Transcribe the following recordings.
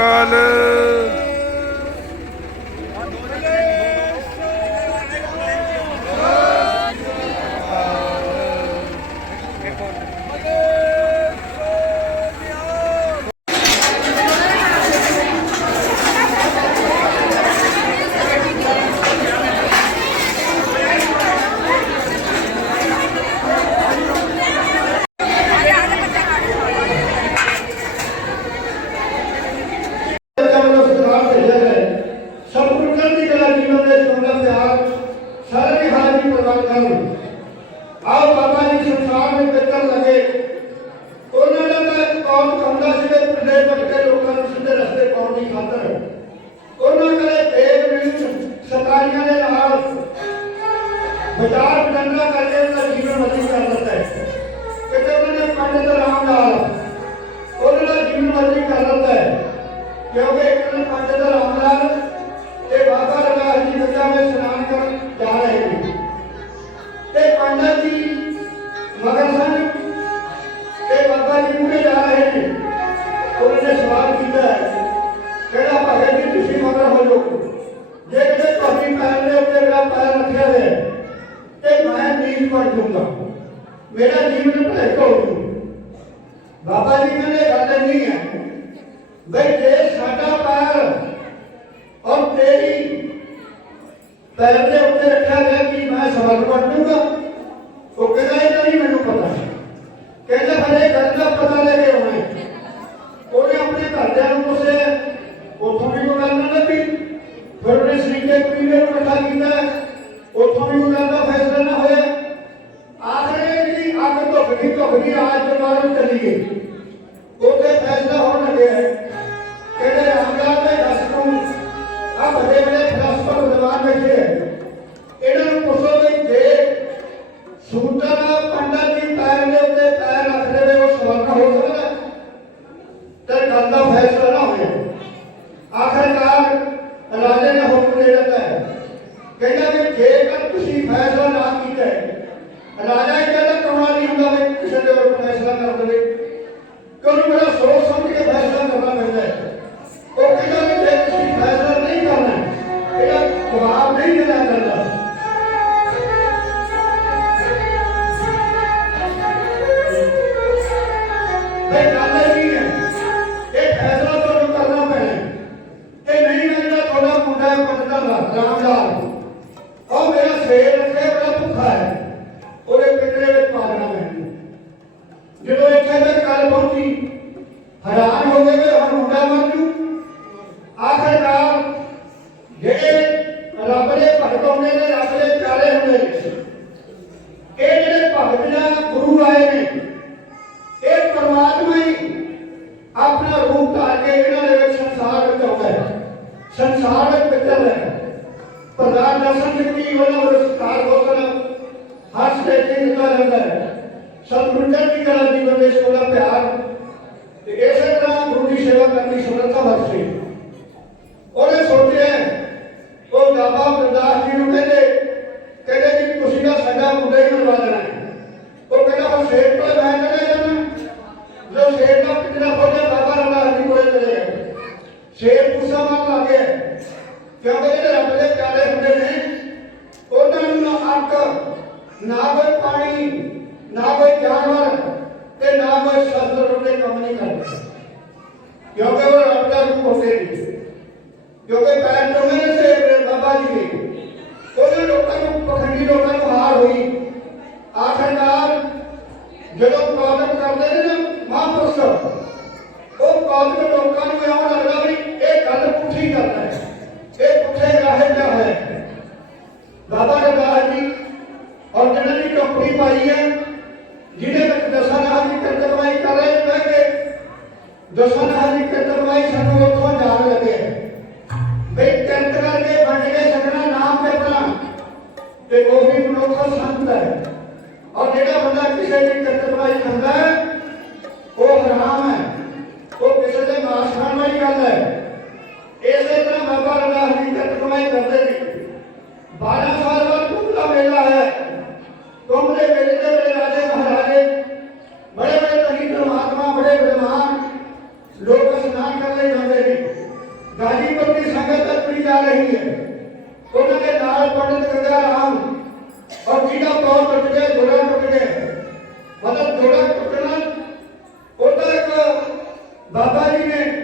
ਸਤਿ ਸ੍ਰੀ ਅਕਾਲ ਸੰਪੂਰਨ ਦੀ ਕਲਾ ਜੀਵਨ ਦੇ ਸੁੰਦਰ ਪਿਆਰ ਸਾਰੇ ਹਾਜ਼ਰੀ ਪ੍ਰਦਾਨ ਕਰਨ ਆਓ ਬਾਬਾ ਜੀ ਸੰਸਾਰ ਲੱਗੇ। ਉਹਨਾਂ ਦਾ ਤਾਂ ਕੌਮ ਕੰਦਾ ਸੀ ਕਿ ਪਿੰਡੇ ਭਟਕੇ ਲੋਕਾਂ ਨੂੰ ਸਿੱਧੇ ਰਸਤੇ ਪਾਉਣ ਦੀ ਖਾਤਰ। ਉਹਨਾਂ ਕਰੇ ਦੇਵ ਵਿੱਚ ਸਤਾਰੀਆਂ ਦੇ ਨਾਲ ਬਾਜ਼ਾਰ ਬਦਲਣਾ ਕਰਕੇ ਉਹਨਾਂ ਦਾ ਜੀਵਨ ਬਦਲ ਕਰ ਦਿੱਤਾ ਹੈ। ਕਿਤੇ ਉਹਨਾਂ ਨੇ ਪੰਡਿਤ ਰਾਮ ਨਾਲ ਉਹਨਾਂ ਦਾ ਜੀਵਨ ਬਦਲ ਕਰ ਦਿੱਤਾ ਹੈ। ਕਿਉਂਕਿ ਇੱਕ ਦਿਨ ਪੰਡਿਤ ਰਾਮ ਲਾਲ ਤੇ ਬਾਬਾ ਰਗਾਸ ਜੀ ਗੰਗਾ ਇਸ਼ਨਾਨ ਕਰਨ ਜਾ ਰਹੇ ਨੇ। ਤੇ ਪੰਡਤ ਜੀ ਮਗਰ ਸਨ। ਤੇ ਬਾਬਾ ਜੀ ਪੂਰੇ ਜਾ ਰਹੇ ਨੇ। ਉਹਨਾਂ ਨੇ ਸਵਾਲ ਕੀਤਾ ਕਿਹੜਾ ਭਗਤ ਜੀ ਤੁਸੀਂ ਮਗਰ ਹੋ ਜਾਓ? ਜੇ ਕਿਤੇ ਤੁਹਾਡੀ ਪੈਰ ਦੇ ਉੱਤੇ ਮੇਰਾ ਪੈਰ ਰੱਖਿਆ ਹੈ ਤੇ ਮੈਂ ਨੀਂਦ ਪੜ ਜਾਊਂਗਾ। ਮੇਰਾ ਜੀਵਨ ਭਟਕ ਹੋ ਬਾਬਾ ਜੀ ਕਹਿੰਦੇ, ਗੱਲ ਨਹੀਂ ਹੈ। ਬਈ ਜੇ ਸਾਡਾ ਪੈਰ ਔਰ ਤੇਰੀ ਪੈਰ ਦੇ ਉੱਤੇ ਰੱਖਿਆ ਗਿਆ ਕਿ ਮੈਂ ਸਵਾਲ ਪੜ ਜਾਊਂਗਾ? ਉਹ ਕਹਿੰਦਾ, ਇਹ ਤਾਂ ਨਹੀਂ ਮੈਨੂੰ ਪਤਾ। ਕਹਿੰਦਾ, ਹਲੇ ਗੱਲ ਦਾ ਪਤਾ ਲੈ ਕੇ ਆਉਣਾ ਉਹਨੇ ਆਪਣੇ ਘਰਦਿਆਂ ਨੂੰ ਪੁੱਛਿਆ, ਉੱਥੋਂ ਵੀ ਕੋਈ ਗੱਲ ਨਾ ਲੱਗੀ ਫਿਰ ਉਹਨੇ ਸ੍ਰੀਕੇ ਪੀਲੇ ਨੂੰ ਇਕੱਠਾ ਕੀਤਾ। ਜਦੋਂ ਇੱਥੇ ਤੱਕ ਗੱਲ ਪਹੁੰਚੀ, ਹੈਰਾਨ ਹੋ ਗਏ ਕਿ ਹੁਣ ਮੁੰਡਾ ਮਰ ਜੂ। ਆਖਰਕਾਰ ਜਿਹੜੇ ਰੱਬ ਦੇ ਭਗਤ ਹੁੰਦੇ ਨੇ, ਰੱਬ ਦੇ ਪਿਆਰੇ ਹੁੰਦੇ ਨੇ, ਇਹ ਜਿਹੜੇ ਭਗਤ ਜਾਂ ਗੁਰੂ ਆਏ ਨੇ, ਇਹ ਪਰਮਾਤਮਾ ਹੀ ਆਪਣਾ ਰੂਪ ਧਾਰ ਕੇ ਇਹਨਾਂ ਦੇ ਵਿੱਚ ਸੰਸਾਰ ਵਿੱਚ ਆਉਂਦਾ ਹੈ। ਸੰਸਾਰ ਵਿੱਚ ਵਿਚਰ ਹੈ। ਪ੍ਰਧਾਨ ਦਰਸ਼ਨ ਸ਼ਕਤੀ ਉਹਨਾਂ ਨੂੰ ਸਤਿਕਾਰ ਗੋਸਲ ਹੱਸ ਦੇ ਕੇ ਨਿਕਲ ਜਾਂਦਾ ਹੈ। ਸਤਿਗੁਰੂ ਦੀ ਕਲਾ ਦੀ ਬੰਦੇ ਸੋਲਾ ਪਿਆਰ ਤੇ ਇਸੇ ਤਰ੍ਹਾਂ ਗੁਰੂ ਦੀ ਸੇਵਾ ਕਰਨ ਦੀ ਸਮਰੱਥਾ ਬਖਸ਼ੇ ਉਹਨੇ ਸੋਚਿਆ ਉਹ ਬਾਬਾ ਗੁਰਦਾਸ ਜੀ ਨੂੰ ਕਹਿੰਦੇ ਕਹਿੰਦੇ ਜੀ ਤੁਸੀਂ ਤਾਂ ਸਾਡਾ ਮੁੰਡਾ ਹੀ ਬਣਵਾ ਦੇਣਾ ਹੈ ਉਹ ਕਹਿੰਦਾ ਹੁਣ ਸ਼ੇਰ ਕੋਲ ਮੈਂ ਚਲੇ ਜਾਣਾ ਜੋ ਸ਼ੇਰ ਦਾ ਪਿੰਜਰਾ ਖੋਲਿਆ ਬਾਬਾ ਰਮਦਾਸ ਜੀ ਕੋਲੇ ਚਲੇ ਗਏ ਸ਼ੇਰ ਗੁੱਸਾ ਮਾਰਨ ਲੱਗ ਗਿਆ ਕਿਉਂਕਿ ਜਿਹੜੇ ਰੱਬ ਦੇ ਪਿਆਰੇ ਹੁੰਦੇ ਨੇ ਉਹਨਾਂ ਨੂੰ ਨਾ ਅੱਗ ਨਾ ਕੋਈ ਪਾਣੀ ਨਾ ਕੋਈ ਜਾਨਵਰ ਤੇ ਨਾ ਕੋਈ ਸ਼ਸਤਰ ਉਹਦੇ ਕੰਮ ਨਹੀਂ ਕਰਦੇ ਕਿਉਂਕਿ ਉਹ ਰੱਬ ਦਾ ਰੂਪ ਹੁੰਦੇ ਨੇ ਕਿਉਂਕਿ ਪੈਰ ਤੋਂ ਮੇਰੇ ਸੇ ਬਾਬਾ ਜੀ ਨੇ ਉਹਨਾਂ ਲੋਕਾਂ ਨੂੰ ਪਖੰਡੀ ਲੋਕਾਂ ਨੂੰ ਹਾਰ ਹੋਈ ਆਖਰਕਾਰ ਜਦੋਂ ਕਾਲਮ ਕਰਦੇ ਨੇ ਨਾ ਮਹਾਂਪੁਰਸ਼, ਉਹ ਕਾਲਮ ਲੋਕਾਂ ਨੂੰ ਇਉਂ ਲੱਗਦਾ ਵੀ ਇਹ ਗੱਲ ਪੁੱਠੀ ਕਰਦਾ ਹੈ। ਇਹ ਪੁੱਠੇ ਰਾਹੇ ਜਾ ਹੈ। ਬਾਬਾ ਰਗਾਹ ਜੀ, ਔਰ ਜਿਹਨਾਂ ਦੀ ਟੋਕਰੀ ਪਾਈ ਹੈ, ਜਿਹਦੇ ਵਿੱਚ ਦਸਾਂ ਨਾਲ ਦੀ ਕਰਤਵਾਈ ਕਰ ਰਹੇ ਬਹਿ ਕੇ, ਦਸਾਂ ਨਾਲ ਦੀ ਕਰਤਵਾਈ ਸਾਨੂੰ ਉੱਥੋਂ ਜਾਣ ਲੱਗੇ। ਬਈ ਕਿਰਤ ਕਰਕੇ ਬਣ ਸਕਣਾ ਨਾਮ ਜਪਣਾ ਤੇ ਉਹ ਵੀ ਮਨੁੱਖ ਸੰਤ ਹੈ। ਔਰ ਜਿਹੜਾ ਬੰਦਾ ਕਿਸੇ ਦੀ ਕਰਤਵਾਈ ਕਰਦਾ ਹੈ, ਉਹ ਹਰਾਮ ਹੈ। ਉਹ ਕਿਸੇ ਦੇ ਮਾਸ ਖਾਣ ਵਾਲੀ ਗੱਲ ਹੈ। ਇਸੇ ਤਰ੍ਹਾਂ ਬਾਬਾ ਰਗਾਸ ਦੀ ਕਰਤਵਾਈ ਕਰਦੇ ਨੇ। 12 ਸਾਲ ਬਾਅਦ ਕੁੰਭ ਦਾ ਮੇਲਾ ਹੈ ਕੁੰਭ ਦੇ ਮੇਲੇ ਦੇ ਵੇਲੇ ਰਾਜੇ ਮਹਾਰਾਜੇ ਬੜੇ ਬੜੇ ਤਨੀ ਪਰਮਾਤਮਾ ਬੜੇ ਵਿਦਵਾਨ ਲੋਕ ਇਸ਼ਨਾਨ ਕਰਨ ਲਈ ਜਾਂਦੇ ਨੇ ਗਾਜੀਪੁਰ ਦੀ ਸੰਗਤ ਤੱਕੜੀ ਜਾ ਰਹੀ ਹੈ ਉਹਨਾਂ ਦੇ ਨਾਲ ਪੰਡਿਤ ਗੰਗਾ ਰਾਮ ਔਰ ਜਿਹਦਾ ਪੌਰ ਟੁੱਟ ਗਿਆ ਜੋੜਾ ਟੁੱਟ ਗਿਆ ਮਤਲਬ ਜੋੜਾ ਟੁੱਟਣਾ ਉਹਦਾ ਇੱਕ ਬਾਬਾ ਜੀ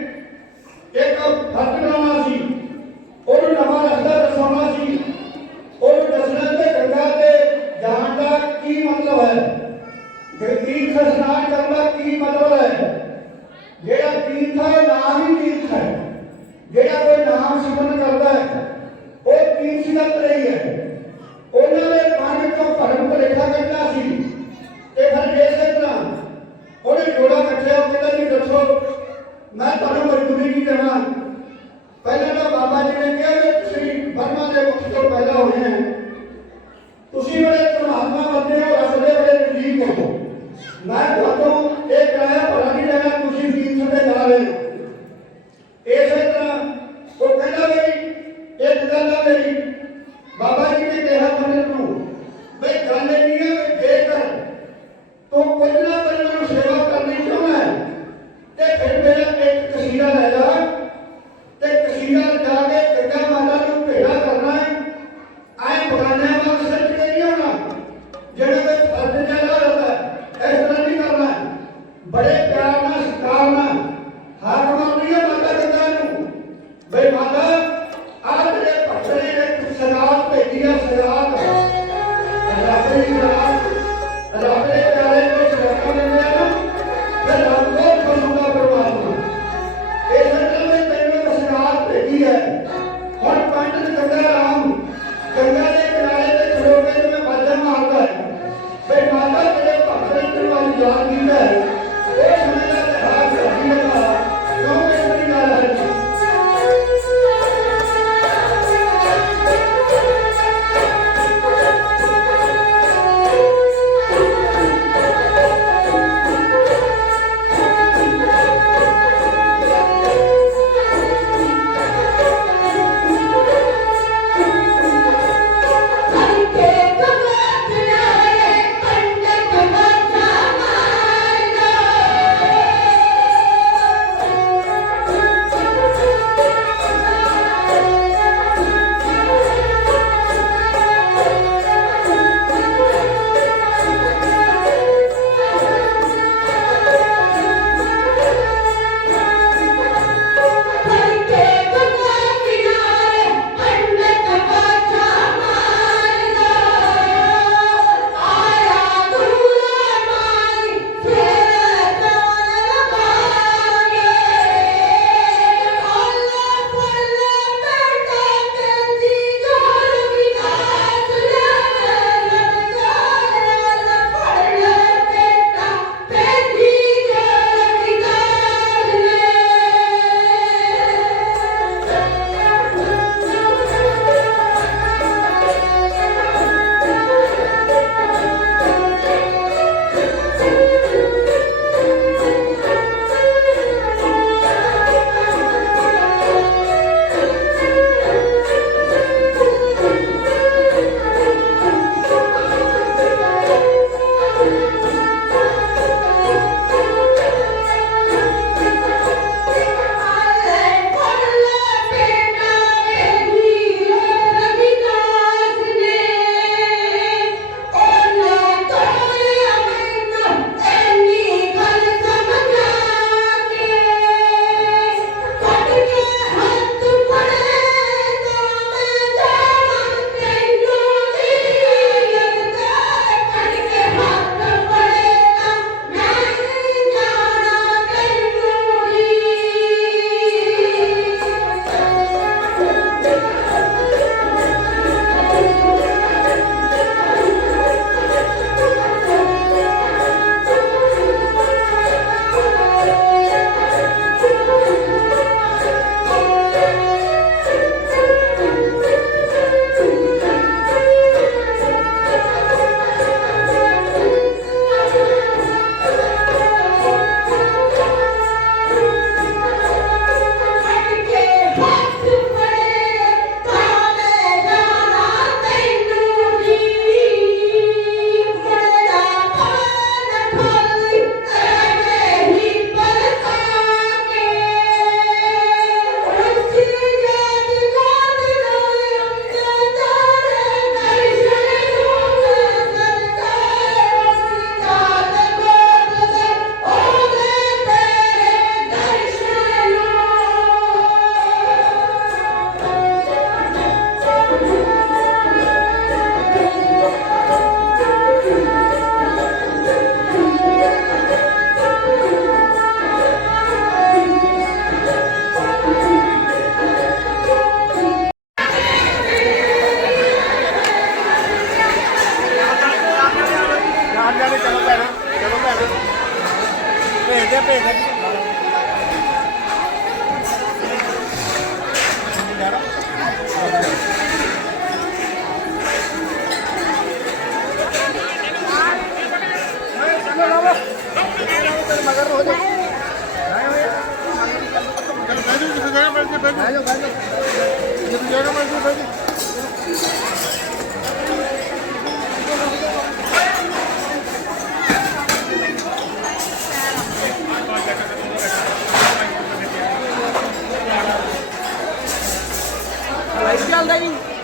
Lifestyle dining.